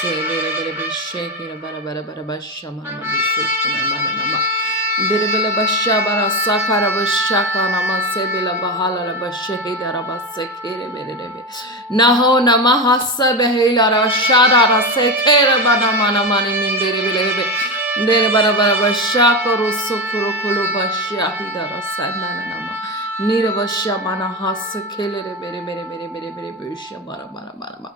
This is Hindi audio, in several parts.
se bere bere be shekere bara bara bara basha mama bisekina mana nama. Dere bele basha bara sakara basha kana mase bela bahala la basha hidara basekere bere be. Naho namahasa behela ra shara ra sekere bana mana mani mindere bele be. Dere bara bara basha koro sokoro kolo basha hidara sanana nama. Nirvasha mana has kele re bere bere bere bere bere busha bara bara bara bara.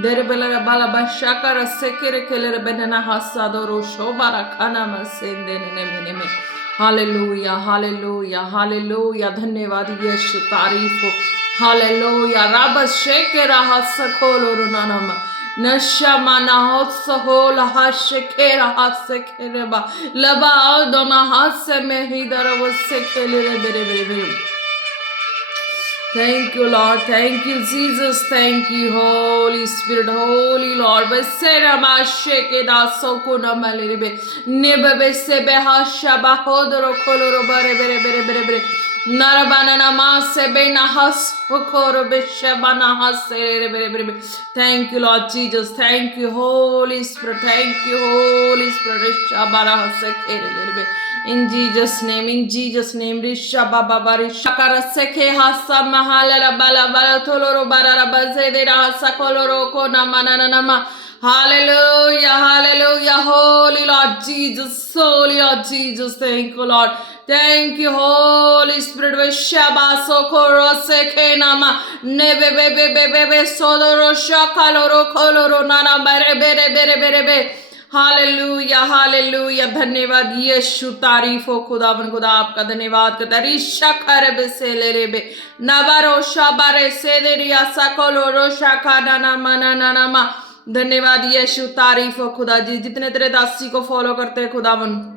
Dere bele bala basha kara sekere kele re benena hasa doro shobara kana masende ne ne me. Hallelujah, hallelujah, hallelujah. धन्यवाद यीशु तारीफ हो. Hallelujah. Rabba shekera hasa kolo runanama. Nasha mana hasa hola hashekera hasekere ba. Laba aldona hase mehidara wasekele re bere bere bere. Thank you, Lord. Thank you, Jesus. Thank you, Holy Spirit. Holy Lord. Besera masheke da soko na maliribe. Nebe besebe hasha bahodoro koloro bare bere bere bere bere. Narabana namase be nahas hokoro beshabana hasere bere bere bere. Thank you, Lord Jesus. Thank you, Holy Spirit. Thank you, Holy Spirit. Shabara hasekere bere. In Jesus' name, Risha Baba Barisha Karaseke Hasa Mahala Bala Bala Toloro Barara Bazedera Hasa Koloro Kona Mananama. Hallelujah, hallelujah, Holy Lord Jesus, Holy Lord Jesus, thank you, Lord. Thank you, Holy Spirit. Vishaba Sokoro Seke Nama Nebe Bebe Bebe Soloro Shakaloro Koloro Nana Bere Bere Bere Bere Bere. Hallelujah hallelujah. धन्यवाद यीशु. तारीफ हो खुदावन. खुदा आपका धन्यवाद करता है. रिशा खरे बेसे ले रे बे नबारो शाबारे से दे रिया सकोलो रोशा खाना ना मना ना ना मा. धन्यवाद यीशु. तारीफ हो खुदा जी. जितने तेरे दासी को फॉलो करते हैं खुदावन,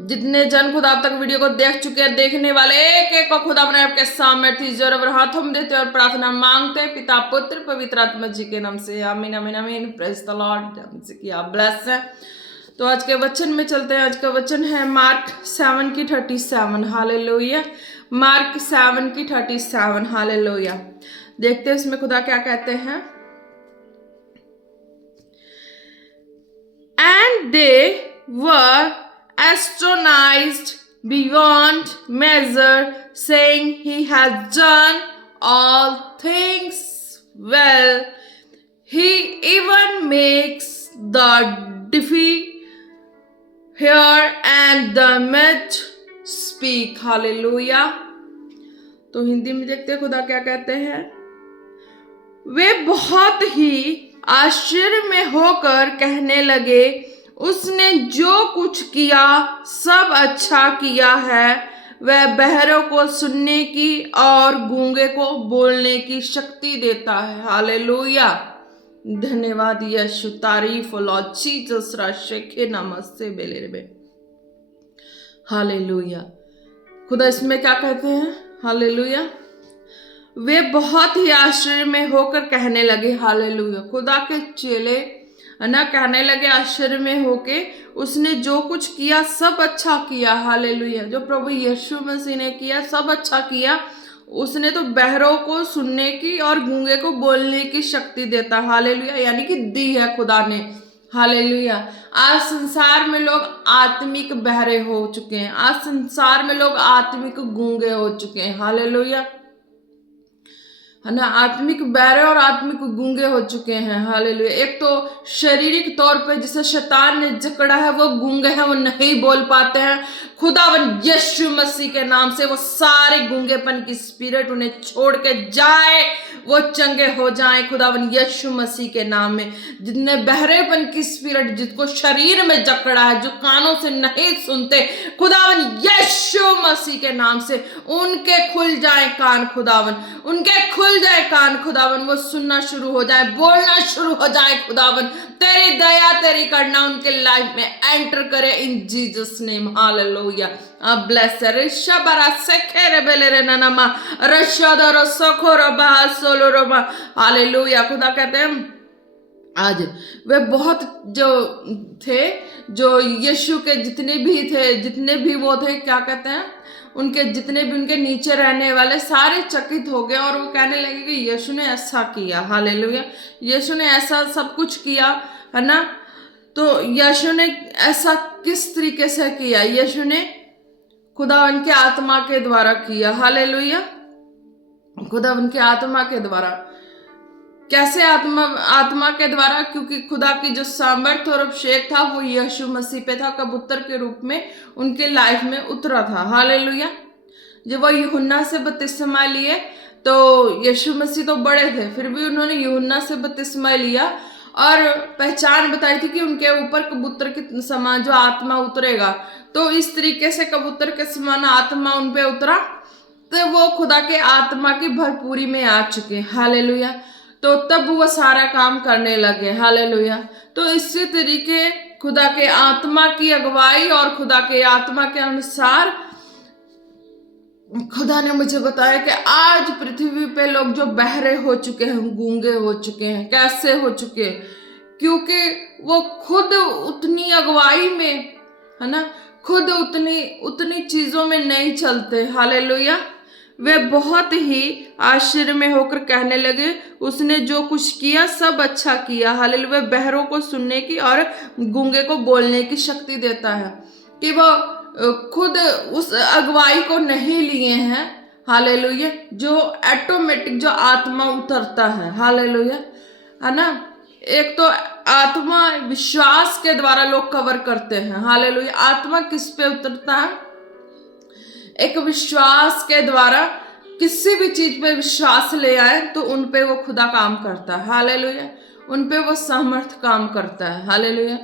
जितने जन खुदा अब तक वीडियो को देख चुके हैं, देखने वाले एक एक को खुदा अपने आपके सामने तीजोर और हाथों में देते और प्रार्थना मांगते हैं पिता पुत्र पवित्र आत्मा जी के नाम से. आमीन आमीन आमीन. Praise the Lord. हमसे कि आप ब्लेस हैं. तो आज के वचन में चलते हैं. आज का वचन है मार्क 7 की 37. हालेलुया. मार्क 7 की 37. हालेलुया. देखते हैं इसमें खुदा क्या कहते हैं. And they were astonished beyond measure, saying, He has done all things well. He even makes the deaf hear and the mute speak. Hallelujah. तो हिंदी में देखते हैं खुदा क्या कहते हैं. वे बहुत ही आश्चर्य में होकर कहने लगे, उसने जो कुछ किया सब अच्छा किया है. वह बहरों को सुनने की और गूंगे को बोलने की शक्ति देता है. हालेलुया. धन्यवाद यीशु. तारीफ लॉर्ड जीसस. राशे नमस्ते बेलेरबे. हालेलुया. खुदा इसमें क्या कहते हैं. हालेलुया. वे बहुत ही आश्चर्य में होकर कहने लगे. हालेलुया. खुदा के चेले ना कहने लगे आश्चर्य में होके, उसने जो कुछ किया सब अच्छा किया. हालेलुया. जो प्रभु यीशु मसीह ने किया सब अच्छा किया. उसने तो बहरों को सुनने की और गूंगे को बोलने की शक्ति देता. हालेलुया. यानी कि दी है खुदा ने. हालेलुया. आज संसार में लोग आत्मिक बहरे हो चुके हैं. आज संसार में लोग आत्मिक गूंगे हो चुके हैं. हालेलुया. है ना. आत्मिक बहरे और आत्मिक गूंगे हो चुके हैं. हालेलुया. एक तो शारीरिक तौर पे जिसे शैतान ने जकड़ा है वो गूंगे हैं, वो नहीं बोल पाते हैं. खुदावन यीशु मसीह के नाम से वो सारे गूंगेपन की स्पिरिट उन्हें छोड़ के जाए, वो चंगे हो जाएं खुदावन यीशु मसीह के नाम में. जितने बहरेपन की स्पिरिट जिसको शरीर में जकड़ा है, जो कानों से नहीं सुनते, खुदावन यीशु मसीह के नाम से उनके खुल जाए कान. खुदावन उनके खुल जाए कान. खुदावन वो सुनना शुरू हो जाए, बोलना शुरू हो जाए. खुदावन तेरी दया तेरी करना उनके लाइफ में एंटर करे इन Jesus name. Hallelujah. Bless Risha बरा सेखेरे बेलेरे ननमा रशदर सखोर बासोलोरमा. हालेलुया. खुदा कहते हैं आज वे बहुत जो थे, जो यीशु के जितने भी थे, जितने भी वो थे, क्या कहते हैं, उनके जितने भी उनके नीचे रहने वाले सारे चकित हो गए और वो कहने लगे कि यीशु ने ऐसा किया, हालेलुया, यीशु ने ऐसा सब कुछ किया, है ना। तो यीशु ने ऐसा किस तरीके से किया? यीशु ने खुदावन के आत्मा के द्वारा किया, हालेलुया, खुदावन के आत्मा के द्वारा। कैसे? आत्मा के द्वारा, क्योंकि खुदा की जो सामर्थ्य और अभिषेक था वो यीशु मसीह पे था, कबूतर के रूप में उनके लाइफ में उतरा था, हालेलुया। जब वो यूहन्ना से बपतिस्मा लिए तो यीशु मसीह तो बड़े थे, फिर भी उन्होंने यूहन्ना से बपतिस्मा लिया और पहचान बताई थी कि उनके ऊपर कबूतर के समान जो आत्मा उतरेगा। तो इस तरीके से कबूतर के समान आत्मा उन पे उतरा, तो वो खुदा के आत्मा की भरपूरी में आ चुके, हालेलुया। तो तब वो सारा काम करने लगे, हालेलुया। तो इसी तरीके खुदा के आत्मा की अगुवाई और खुदा के आत्मा के अनुसार खुदा ने मुझे बताया कि आज पृथ्वी पे लोग जो बहरे हो चुके हैं, गूंगे हो चुके हैं। कैसे हो चुके? क्योंकि वो खुद उतनी अगुवाई में, है ना, खुद उतनी चीजों में नहीं चलते, हालेलुया। वे बहुत ही आश्चर्य में होकर कहने लगे, उसने जो कुछ किया सब अच्छा किया, हालेलुया। वह बहरों को सुनने की और गूंगे को बोलने की शक्ति देता है, कि वो खुद उस अगुवाई को नहीं लिए हैं, हालेलुया, जो ऑटोमेटिक जो आत्मा उतरता है, हालेलुया, है ना। एक तो आत्मा विश्वास के द्वारा लोग कवर करते हैं, हालेलुया। आत्मा किस पे उतरता है? एक विश्वास के द्वारा किसी भी चीज पे विश्वास ले आए तो उन पे वो खुदा काम करता है, हालेलुया। उन पे वो सामर्थ काम करता है, हालेलुया।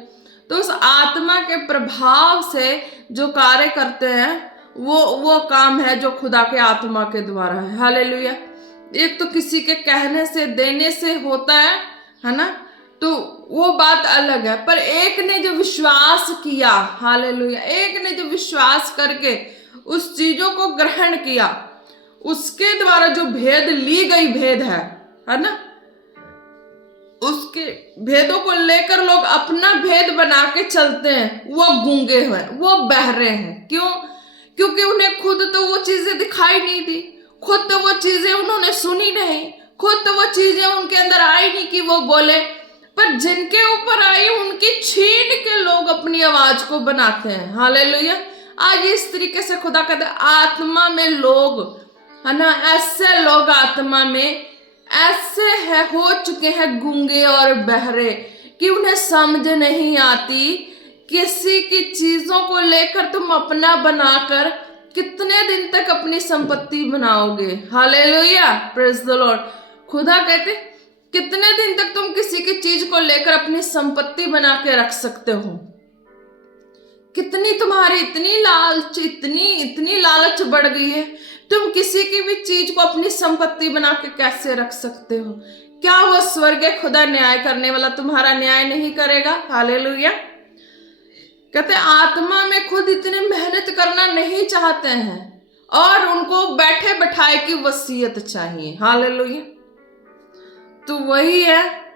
तो उस आत्मा के प्रभाव से जो कार्य करते हैं वो काम है जो खुदा के आत्मा के द्वारा है, हालेलुया। एक तो किसी के कहने से, देने से होता है ना, तो वो बात अलग है। पर एक ने जो विश्वास किया, हालेलुया, एक ने जो विश्वास करके उस चीजों को ग्रहण किया, उसके द्वारा जो भेद ली गई भेद है ना, उसके भेदों को लेकर लोग अपना भेद बना के चलते हैं। वो गूंगे हैं, वो बहरे हैं। क्यों? क्योंकि उन्हें खुद तो वो चीजें दिखाई नहीं दी, खुद तो वो चीजें उन्होंने सुनी नहीं, खुद तो वो चीजें उनके अंदर आई नहीं कि वो बोले। पर जिनके ऊपर आई उनकी छीन के लोग अपनी आवाज को बनाते हैं, हालेलुया। आज इस तरीके से खुदा कहते आत्मा में लोग, है ना, ऐसे लोग आत्मा में ऐसे है हो चुके हैं गूंगे और बहरे कि उन्हें समझ नहीं आती। किसी की चीजों को लेकर तुम अपना बनाकर कितने दिन तक अपनी संपत्ति बनाओगे, हालेलुया, प्रेज द लॉर्ड। खुदा कहते कितने दिन तक तुम किसी की चीज को लेकर अपनी संपत्ति बना के रख सकते हो? कितनी तुम्हारी इतनी लालच बढ़ गई है, तुम किसी की भी चीज को अपनी संपत्ति बना के कैसे रख सकते हो? क्या वो स्वर्गीय खुदा न्याय करने वाला तुम्हारा न्याय नहीं करेगा? हालेलुया। कहते आत्मा में खुद इतनी मेहनत करना नहीं चाहते हैं और उनको बैठे बैठाए की वसीयत चाहिए, हालेलुया। तो वही है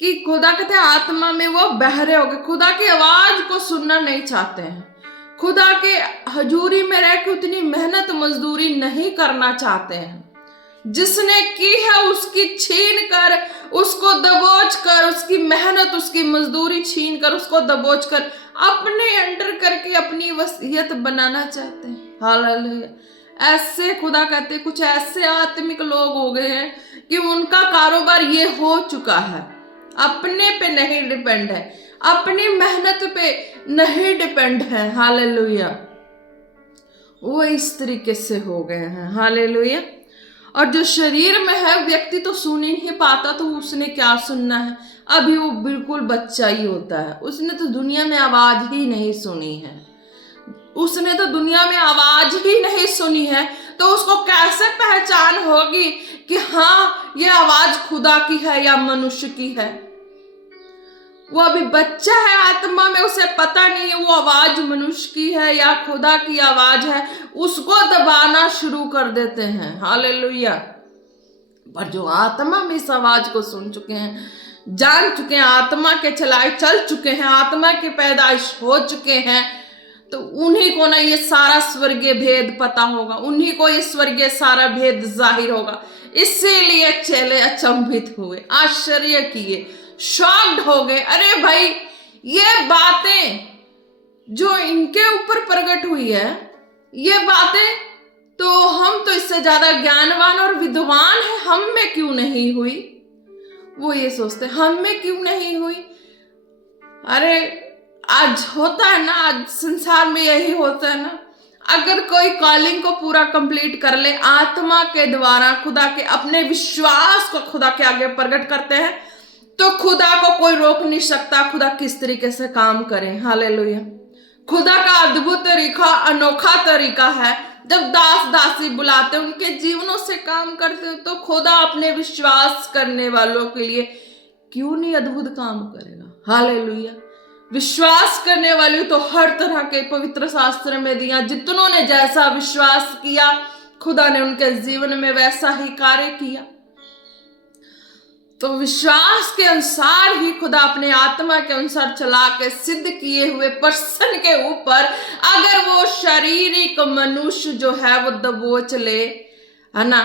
कि खुदा कहते आत्मा में वो बहरे हो गए, खुदा की आवाज को सुनना नहीं चाहते हैं, खुदा के हजूरी में रह के उतनी मेहनत मजदूरी नहीं करना चाहते हैं। जिसने की है उसकी छीन कर, उसको दबोच कर, उसकी मेहनत, उसकी मजदूरी छीन कर, उसको दबोच कर अपने अंडर करके अपनी वसीयत बनाना चाहते हैं, हालेलुया। ऐसे खुदा कहते कुछ ऐसे आत्मिक लोग हो गए हैं कि उनका कारोबार ये हो चुका है, अपने पे नहीं डिपेंड है, अपनी मेहनत पे नहीं डिपेंड है, हालेलुया। वो इस तरीके से हो गए हैं, हालेलुया। और जो शरीर में है व्यक्ति तो सुन ही नहीं पाता, तो उसने क्या सुनना है? अभी वो बिल्कुल बच्चा ही होता है, उसने तो दुनिया में आवाज ही नहीं सुनी है, उसने तो दुनिया में आवाज ही नहीं सुनी है, तो उसको कैसे पहचान होगी कि हाँ ये आवाज खुदा की है या मनुष्य की है? वो अभी बच्चा है आत्मा में, उसे पता नहीं है वो आवाज मनुष्य की है या खुदा की आवाज है, उसको दबाना शुरू कर देते हैं, हालेलुया। पर जो आत्मा में इस आवाज को सुन चुके हैं, जान चुके हैं, आत्मा के चलाए चल चुके हैं, आत्मा की पैदाइश हो चुके हैं, तो उन्हीं को ना ये सारा स्वर्गीय भेद पता होगा, उन्हीं को ये स्वर्गीय सारा भेद जाहिर होगा। इसीलिए चेले अचंभित हुए, आश्चर्य किए, शॉक्ड हो गए। अरे भाई, ये बातें जो इनके ऊपर प्रकट हुई है, ये बातें तो हम तो इससे ज्यादा ज्ञानवान और विद्वान हैं, हम में क्यों नहीं हुई? वो ये सोचते हम में क्यों नहीं हुई। अरे आज होता है ना, आज संसार में यही होता है ना, अगर कोई कॉलिंग को पूरा कंप्लीट कर ले, आत्मा के द्वारा खुदा के अपने विश्वास को खुदा के आगे प्रकट करते हैं, तो खुदा को कोई रोक नहीं सकता खुदा किस तरीके से काम करे। हालेलुया। खुदा का अद्भुत तरीका, अनोखा तरीका है, जब दास दासी बुलाते उनके जीवनों से काम करते हो, तो खुदा अपने विश्वास करने वालों के लिए क्यों नहीं अद्भुत काम करेगा। हालेलुया। विश्वास करने वाले तो हर तरह के पवित्र शास्त्र में दिया, जितनों ने जैसा विश्वास किया खुदा ने उनके जीवन में वैसा ही कार्य किया। तो विश्वास के अनुसार ही खुदा अपने आत्मा के अनुसार चला के सिद्ध किए हुए पर्सन के ऊपर अगर वो शारीरिक मनुष्य जो है वो दबोच ले, है ना,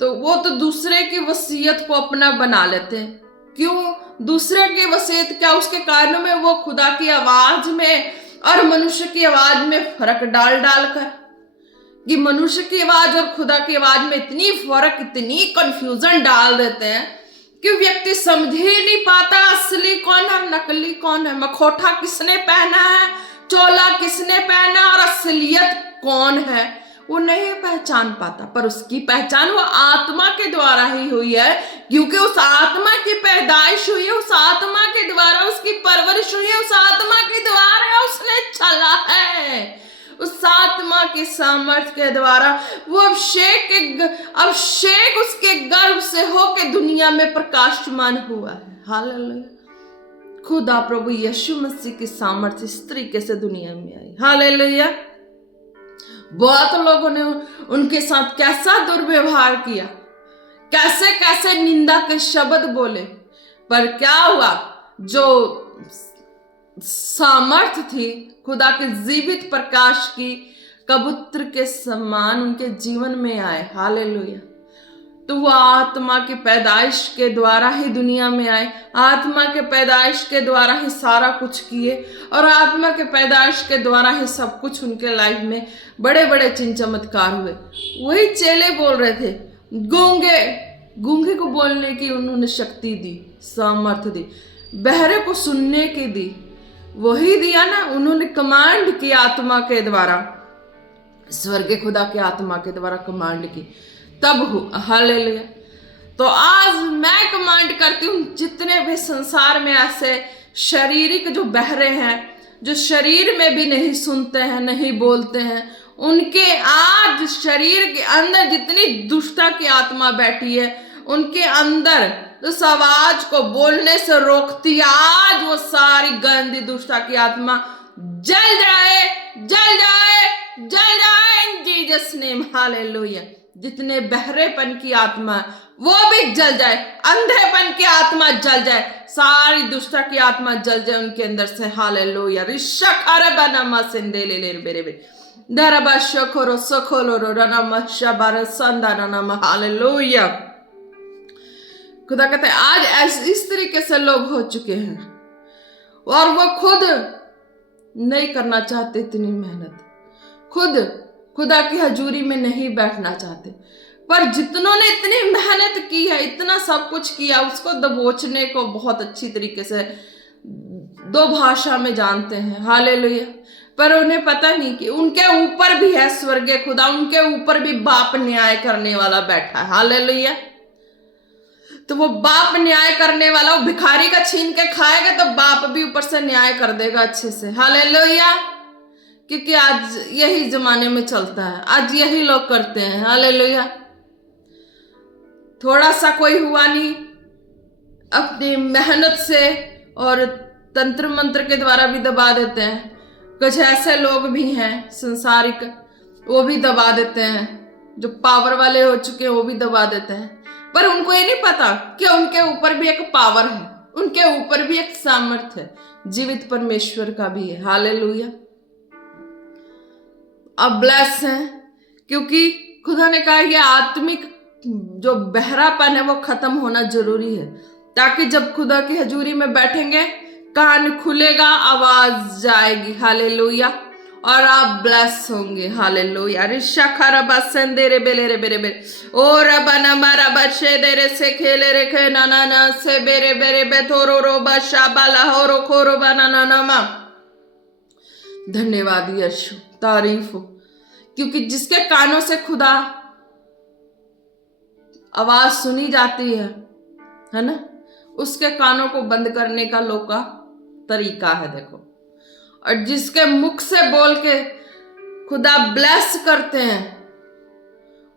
तो वो तो दूसरे की वसीयत को अपना बना लेते हैं। क्यों? दूसरे की वसीयत क्या, उसके कानों में वो खुदा की आवाज में और मनुष्य की आवाज में फर्क डाल कर, कि मनुष्य की आवाज और खुदा की आवाज में इतनी फर्क, इतनी कंफ्यूजन डाल देते हैं कि व्यक्ति समझ ही नहीं पाता असली कौन है, नकली कौन है, मखौटा किसने पहना है, चोला किसने पहना और असलियत कौन है, वो नहीं पहचान पाता। पर उसकी पहचान वो आत्मा के द्वारा ही हुई है, क्योंकि उस आत्मा की पैदाइश हुई है, उस आत्मा के द्वारा उसकी परवरिश हुई है, उस आत्मा के द्वारा उसने चला है, उस आत्मा की सामर्थ्य के द्वारा वो अभिषेक उसके गर्भ से होके दुनिया में प्रकाशमान हुआ है। हालेलुया। खुदा प्रभु यीशु मसीह की सामर्थ्य इस तरीके से दुनिया में आई। हालेलुया। बहुत लोगों ने उनके साथ कैसा दुर्व्यवहार किया, कैसे कैसे निंदा के शब्द बोले, पर क्या हुआ, जो सामर्थ थी खुदा के जीवित प्रकाश की, कबूतर के समान उनके जीवन में आए। हालेलुया। तो वो आत्मा की पैदाइश के द्वारा ही दुनिया में आए, आत्मा के पैदाइश के द्वारा ही सारा कुछ किए, और आत्मा के पैदाइश के द्वारा ही सब कुछ उनके लाइफ में बड़े बड़े चिन्ह चमत्कार हुए। वही चेले बोल रहे थे, गूंगे को बोलने की उन्होंने शक्ति दी, सामर्थ्य दी, बहरे को सुनने की दी, वही दिया ना, उन्होंने कमांड की आत्मा के द्वारा, स्वर्गीय खुदा के आत्मा के द्वारा कमांड की, तब हालेलुया। तो आज मैं कमांड करती हूँ, जितने भी संसार में ऐसे शारीरिक जो बहरे हैं, जो शरीर में भी नहीं सुनते हैं, नहीं बोलते हैं, उनके आज शरीर के अंदर जितनी दुष्टता की आत्मा बैठी है, उनके अंदर उस आवाज को बोलने से रोकती है, आज वो सारी गंदी दुष्टता की आत्मा जल जाए, जल जाए, जल जाए इन जीसस नेम। हालेलुया। जितने बहरेपन की आत्मा वो भी जल जाए, अंधेपन की आत्मा जल जाए, सारी दुष्टता की आत्मा जल जाए उनके अंदर से। हालेलुया। रिशा खरबनमा सिंदेले ले बेरे दरबा शखोरो सखोलो रनमा शबार संदानम। हालेलुया। खुदा कहते हैं आज इस तरीके से लोग हो चुके हैं, और वो खुद नहीं करना चाहते इतनी मेहनत, खुद खुदा की हजूरी में नहीं बैठना चाहते, पर जितनों ने इतनी मेहनत की है, इतना सब कुछ किया, उसको दबोचने को बहुत अच्छी तरीके से दो भाषा में जानते हैं। हालेलुया। पर उन्हें पता नहीं कि उनके ऊपर भी है स्वर्गीय खुदा, उनके ऊपर भी बाप न्याय करने वाला बैठा है। हालेलुया। तो वो बाप न्याय करने वाला, वो भिखारी का छीन के खाएगा तो बाप भी ऊपर से न्याय कर देगा अच्छे से। हालेलुया। क्योंकि आज यही जमाने में चलता है, आज यही लोग करते हैं। हालेलुया। थोड़ा सा कोई हुआ नहीं, अपनी मेहनत से और तंत्र मंत्र के द्वारा भी दबा देते हैं। कुछ ऐसे लोग भी हैं संसारिक, वो भी दबा देते हैं, जो पावर वाले हो चुके हैं वो भी दबा देते हैं, पर उनको ये नहीं पता कि उनके ऊपर भी एक पावर है, उनके ऊपर भी एक सामर्थ्य है, जीवित परमेश्वर का भी है। हालेलुया। अब ब्लेस हैं, क्योंकि खुदा ने कहा ये आत्मिक जो बहरापन है वो खत्म होना जरूरी है, ताकि जब खुदा की हजूरी में बैठेंगे कान खुलेगा, आवाज जाएगी, हालेलुया, और आप ब्लेस होंगे, हालेलुया। रिशा खरबा संदेरे बेले रे बेरे बेरे ओ रबना मारा बशे देरे से खेले रे खे ना ना ना से बेरे बेरे बेथोरो रो बशा बाला हो रो खोरो बना ना ना मा। धन्यवाद यीशु, तारीफ हो, क्योंकि जिसके कानों से खुदा आवाज सुनी जाती है ना, उसके कानों को बंद करने का लोग का तरीका है, देखो। और जिसके मुख से बोल के खुदा ब्लेस करते हैं,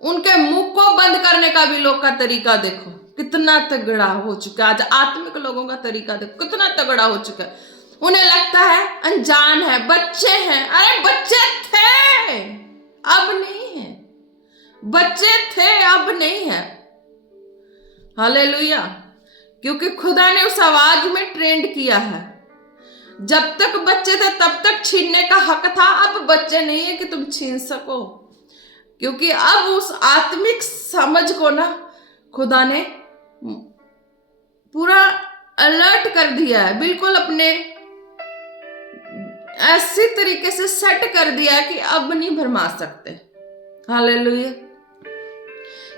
उनके मुख को बंद करने का भी लोग का तरीका देखो कितना तगड़ा हो चुका है। आज आत्मिक लोगों का तरीका देखो कितना तगड़ा हो चुका है। उन्हें लगता है अनजान है, बच्चे हैं। अरे बच्चे थे, अब नहीं है। बच्चे थे, अब नहीं है। हालेलुया, क्योंकि खुदा ने उस आवाज में ट्रेंड किया है। जब तक बच्चे थे तब तक छीनने का हक था, अब बच्चे नहीं है कि तुम छीन सको, क्योंकि अब उस आत्मिक समझ को ना खुदा ने पूरा अलर्ट कर दिया है, बिल्कुल अपने ऐसे तरीके से सेट कर दिया है कि अब नहीं भरमा सकते। हालेलुया,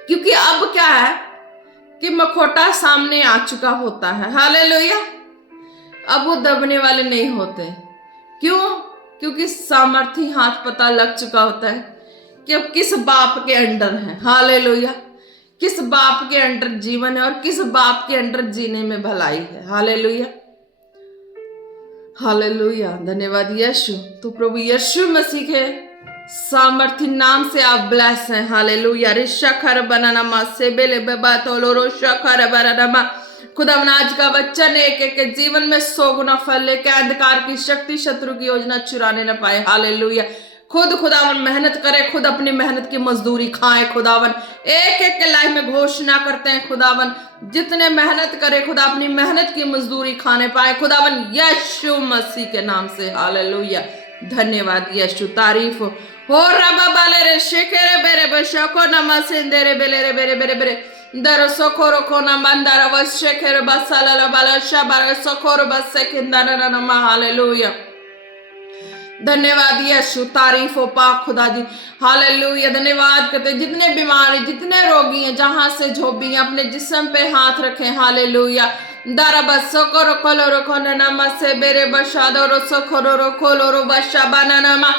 क्योंकि अब क्या है कि मखौटा सामने आ चुका होता है। हालेलुया, अब वो दबने वाले नहीं होते। क्यों? क्योंकि सामर्थी हाथ पता लग चुका होता है कि अब किस बाप के अंडर है। हालेलुया, किस बाप के अंडर जीवन है और किस बाप के अंडर जीने में भलाई है। हालेलुया, हालेलुया, धन्यवाद यीशु। तो प्रभु यीशु मसीह के सामर्थी नाम से आप ब्लेस हैं। हालेलुया। रिशखर बनाना से बेले बेबा तोलो रोशखर बनाना। खुदावन आज का वचन एक एक के जीवन में 100 गुना फल लेके अंधकार की शक्ति शत्रु की योजना चुराने न पाए। हालेलुया। खुद खुदावन मेहनत करे, खुद अपनी मेहनत की मजदूरी खाए। खुदावन एक एक के लाइफ में घोषणा करते हैं, खुदावन जितने मेहनत करे खुदा अपनी मेहनत की मजदूरी खाने पाए। खुदावन यीशु मसीह के नाम से। हालेलुया, धन्यवाद यीशु, तारीफ हो रबा बाले रे शेकेरे बेरे बशको नमसेंदे रे बेले रे बेरे बेरे बेरे दर सोकोरो कोना मंदारा वशेकेरे बसाला बाला शबार सोकोरो बसेकिंदारा ननमा। हालेलुया, धन्यवाद यीशु, तारीफ हो पाक खुदा जी। हालेलुया, धन्यवाद करते जितने बीमार हैं, जितने रोगी हैं, जहां से जो भी हैं अपने जिस्म पे हाथ रखें। हालेलुया, दारा बसो करो कोलो रो कोना नमा से बेरे बशादो रो सोकोरो रो कोलो रो बशा बनाना।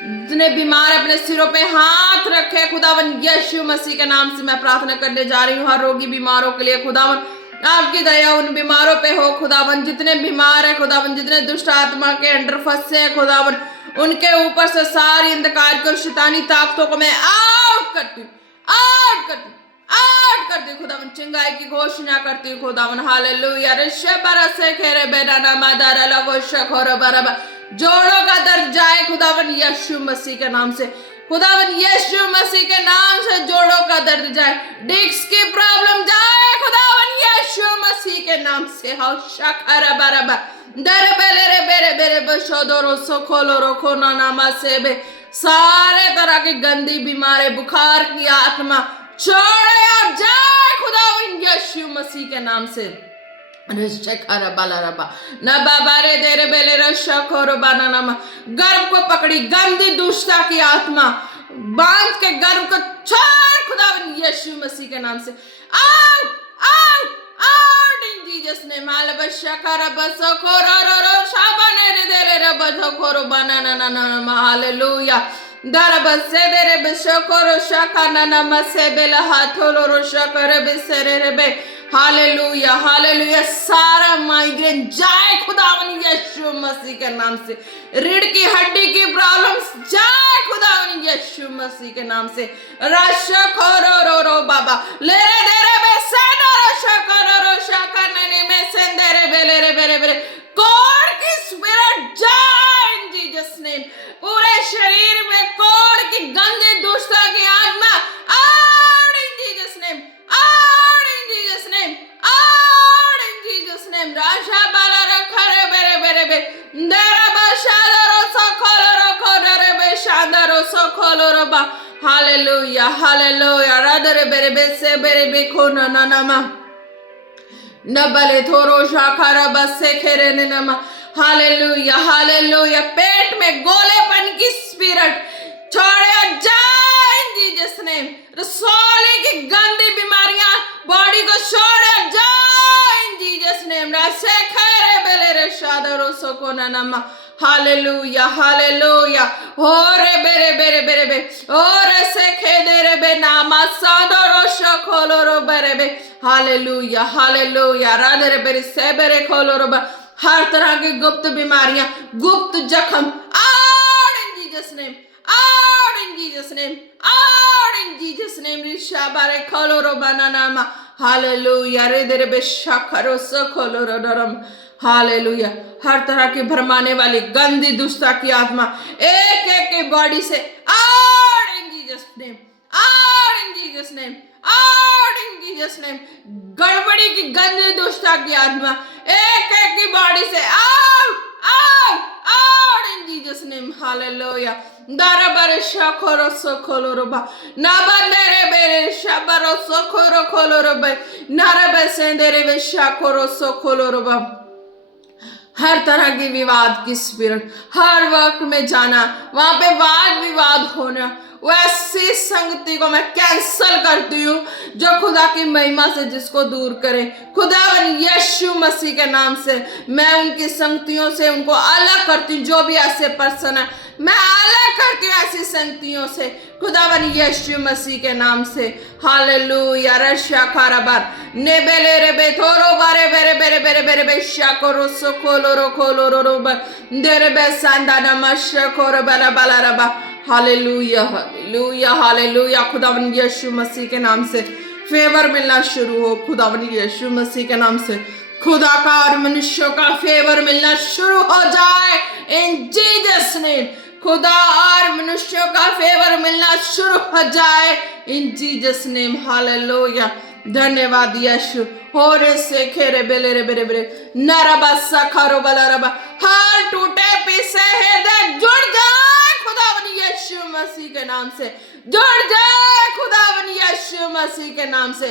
जितने बीमार अपने सिरों पे हाथ रखे खुदावन यीशु मसीह के नाम से मैं प्रार्थना करने जा रही हूँ हर रोगी बीमारों के लिए। खुदावन आपकी दया उन बीमारों पे हो। खुदावन जितने बीमार है, खुदावन जितने दुष्ट आत्मा के अंडर फंसे हैं, खुदावन उनके ऊपर से सारी अंधकार की शैतानी ताकतों को मैं आउट करती हूँ, आउट करती हूँ, आउट करती हूँ। खुदावन चिंगाई की घोषणा करती हूँ। खुदावन हालेलुया। रिश्ते बरसे खेरे बेराना मादारा लगो शखोर बराबर जोड़ों का दर्द जाए खुदावन यीशु मसीह के नाम से। खुदावन यीशु मसीह के नाम से जोड़ों का दर्द जाए, डिस्क की प्रॉब्लम जाए खुदावन यीशु मसीह के नाम से। हाउ शखर बराबर दर बेले रे बेरे बेरे बशोदरो सोखोलो रोखो नामा से बे सारे तरह की गंदी बीमारी, बुखार की आत्मा छोड़े और जाए खुदावन यीशु मसीह के नाम से। गर्भ को पकड़ी गंदी दुष्टता की आत्मा बांध के गर्भ को छोड़ खुदावन यीशु मसीह के नाम से। आओ आओ out in Jesus name. Hallelujah. दरबसे देरे बशकोरो शकाना नमसे बेला हाथोलो रो शकरे बेसरे रे बे। Hallelujah, hallelujah. सारा माइग्रेन जाए खुदावन यीशु मसीह के नाम से। रीढ़ की हड्डी की प्रॉब्लम्स जाए खुदावन यीशु मसीह के नाम से। रशकोरो रो रो बाबा ले रे दे रे बे सेनो रशकोरो रो शकने में सेंदरे बेले रे बेरे बेरे कोड़ की स्पिरिट जाए इन जीसस नेम। पूरे शरीर में कोड़ की गंदी दुष्टता की आत्मा out in Jesus name, out in Jesus name, out in Jesus name. राशा बाला रखरे बेरे बेरे बे दरा बशादरो सखोलो रखो रे बे शादरो koloroba. Hallelujah, hallelujah. Radere bere bese bere bekona nanama. नबले थोरो शाखारा बसे खेरे नमा हालेलुया हालेलुया पेट में गोलेपन की स्पिरिट छोड़े जाए इन जीसस नेम रसोले की गंदी बीमारियां बॉडी को छोड़े जाए इन जीसस नेम रसे खेरे बेले रे शादरो सोकोना नमा हालेलुया हालेलुया ओरे बेरे बेरे बेरे बे ओरे से खेदे रे बे नामा सादरो शखोलो रो बेरे बे हालेलुया हालेलुया राधे रे बेरे से बेरे खोलो रो बा हर तरह की गुप्त बीमारियां गुप्त जख्म out in Jesus name out in Jesus name out in Jesus name Risha बारे खोलो रो बनाना हालेलुया रे दे रे बे शखरो सखोलो रो दरम हालेलुया हर तरह की भरमाने वाली गंदी दुष्टता की आत्मा एक एक की बॉडी से out in Jesus name out in Jesus name out in Jesus name गड़बड़ी की गंदी दुष्टता की आत्मा एक एक की बॉडी से out out out in Jesus name hallelujah दरबार शखरो सोखोलो रोबा नबंदरे बेरे शबरो सोखरो खोलो रोबा नरबे सेंदरे वे शखरो सोखोलो रोबा हर तरह की विवाद की स्पिरिट हर वक्त में जाना वहां पे वाद विवाद होना वैसी संगति को मैं कैंसल करती हूँ जो खुदा की महिमा से जिसको दूर करे खुदावन यीशु मसीह के नाम से मैं उनकी संगतियों से उनको अलग करती हूँ जो भी ऐसे पर्सन है मैं अलग करती हूँ ऐसी संगतियों से खुदावन यीशु मसीह के नाम से हालेलुया रशा खाराबार ने बेले रे बेथोरो बारे बेरे बेरे बेरे बेरे बेशा कोरो सो खोलो रो देरे बे सांदा नमश कोरो बला बला रबा हालेलुया हालेलुया हालेलुया खुदावन यीशु मसीह के नाम से फेवर मिलना शुरू हो खुदावन यीशु मसीह के नाम से खुदा का और मनुष्यों का फेवर मिलना शुरू हो जाए इन जीसस नेम खुदा और मनुष्यों का फेवर मिलना शुरू हो जाए इन जीसस नेम हालेलुया धन्यवाद यीशु हो रे से खेरे बेले रे बेरे बेरे नरबा सखारो बला रबा हर टूटे पीसे हृदय जुड़ जाए खुदावन यीशु मसीह के नाम से जुड़ जाए खुदावन यीशु मसीह के नाम से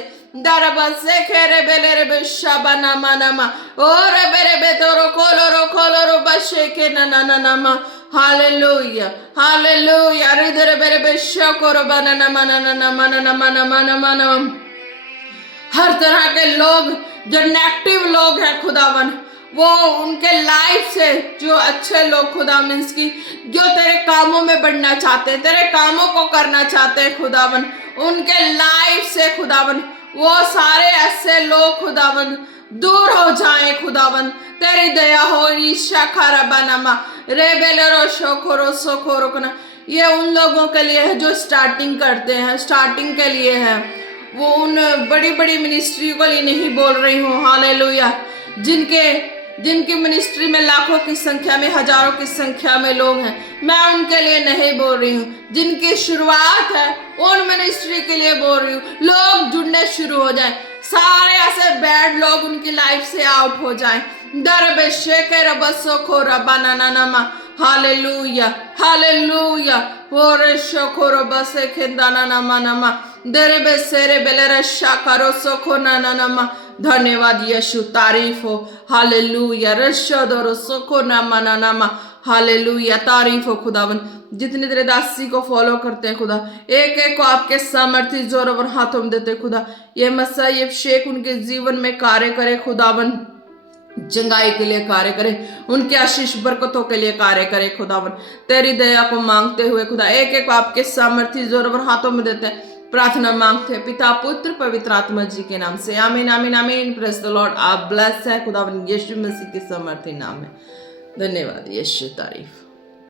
दरबा से खेरे बेले रे बे शबना मनमा और बेरे बे तोरो खोलो रो बशे के ननमा हालेलुया हालेलुया रे दरे बेरे बे शकोरो बनाना मना हर तरह के लोग जो नेगेटिव लोग हैं खुदावन वो उनके लाइफ से जो अच्छे लोग खुदा मीन्स की जो तेरे कामों में बढ़ना चाहते हैं तेरे कामों को करना चाहते हैं खुदावन उनके लाइफ से खुदावन वो सारे ऐसे लोग खुदावन दूर हो जाएं खुदावन तेरी दया हो ईशा खाराबानामा रे बेलेरो शोखोरो सोखोरो कना ये उन लोगों के लिए है जो स्टार्टिंग करते हैं स्टार्टिंग के लिए है वो उन बड़ी बड़ी मिनिस्ट्री को लिए नहीं बोल रही हूँ हालेलुया जिनकी मिनिस्ट्री में लाखों की संख्या में हजारों की संख्या में लोग हैं मैं उनके लिए नहीं बोल रही हूँ जिनकी शुरुआत है उन मिनिस्ट्री के लिए बोल रही हूँ लोग जुड़ने शुरू हो जाएं सारे ऐसे बैड लोग उनकी लाइफ से आउट हो जाएं दरबे शेके रबसो खो रबाना नामा हालेलुया हालेलुया होरे शोखो रबसे खेंदाना नामा नामा दरबे सेरे बेलेरे शाकारो सोखो नाना नामा धन्यवाद यीशु तारीफ हो हालेलुया रशदरो सोखो नामा नामा हालेलुया तारीफ हो खुदावन जितने तेरे दासी को फॉलो करते हैं खुदा एक एक को आपके सामर्थ्य जोर और हाथों में देते खुदा ये मसा ये शेख उनके जीवन में कार्य करे खुदावन जंगाई के लिए कार्य करे उनके आशीष बरकतों के लिए कार्य करे खुदावन तेरी दया को मांगते हुए खुदा एक एक को आपके सामर्थ्य जोर और हाथों में देते हैं प्रार्थना मांगते हैं पिता पुत्र पवित्र आत्मा जी के नाम से आमीन आमीन आमीन प्रेज द लॉर्ड आप ब्लेस है खुदावन यीशु मसीह के सामर्थ्य नाम में धन्यवाद यीशु तारीफ